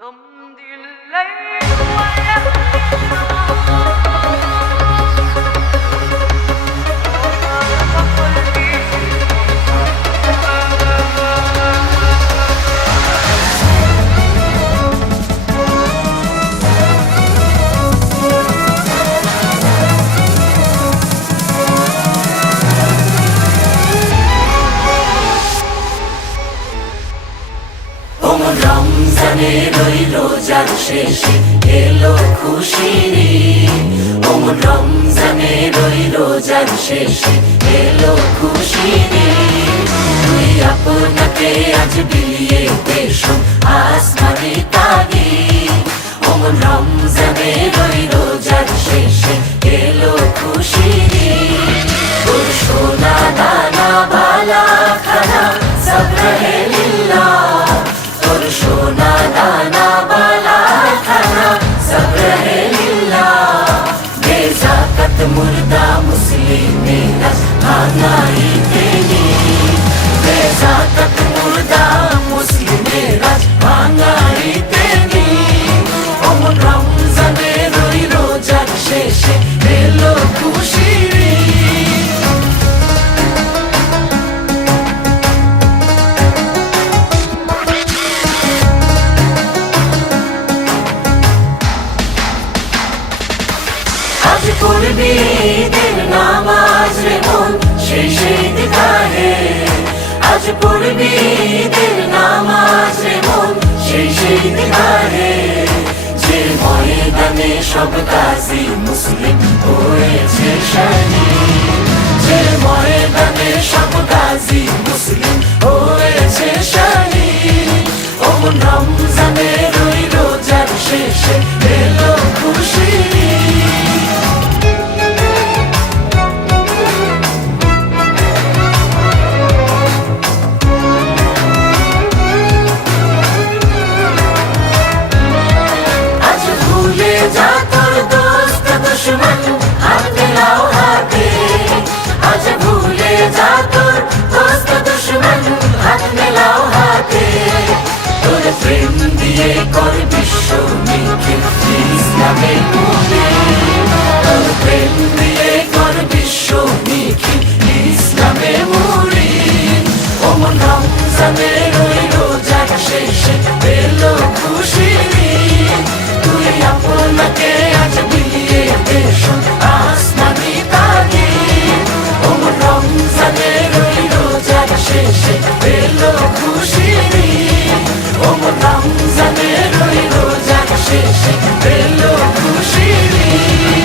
يمضي الليل ويأتي রমজানের ওই রোজার শেষে এলো খুশির ঈদ। রমজানের ওই রোজার শেষে এলো খুশির ঈদ। তুই আপনাকে আজ বিলিয়ে দেশ আসমানি তাগিদ। রমজানের ওই রোজার শেষে এলো খুশির ঈদ। তোর সোনা দানা বালা খানা সব রহে লিল্লাহ। সোনা দানা বালা খানা সব রহে লিল্লাহ। বেজাকাত মুর্দা মুসলিমেরা ভাঙাই দেনি। বেজাকাত মুর্দা মুসলিমেরা ভাঙাই দেনি। রমজানের ওই রোজার শেষে এলো খুশির ঈদ। আজ পড়বি ঈদের নামাজ রে মন সেই ঈদগাহে। আজ পড়বি ঈদের নামাজ রে মন সেই ঈদগাহে। যে ময়দানে সব গাজী মুসলিম হয়েছে শহীদ। যে ময়দানে সব গাজী মুসলিম হয়েছে শহীদ। রমজানের ওই রোজার শেষে এলো খুশির ঈদ। আজ ভুলে যা তোর দোস্ত দুশ্মন হাত মেলাও হাতে। আজ ভুলে যা তোর দোস্ত দুশ্মন হাত মেলাও হাতে। তোর প্রেম দিয়ে কর বিশ্ব নিখিল ইসলামে মুড়ি। তোর প্রেম দিয়ে কর বিশ্ব নিখিল ইসলামে মুড়ি। রমজানের ওই রোজার শেষে এলো খুশির ঈদ। তুই আপনাকে আজ বিলিয়ে দেশ আসমানি তাগিদ। রমজানের ওই রোজার শেষে এলো খুশির ঈদ। রমজানের ওই রোজার শেষে এলো খুশির ঈদ।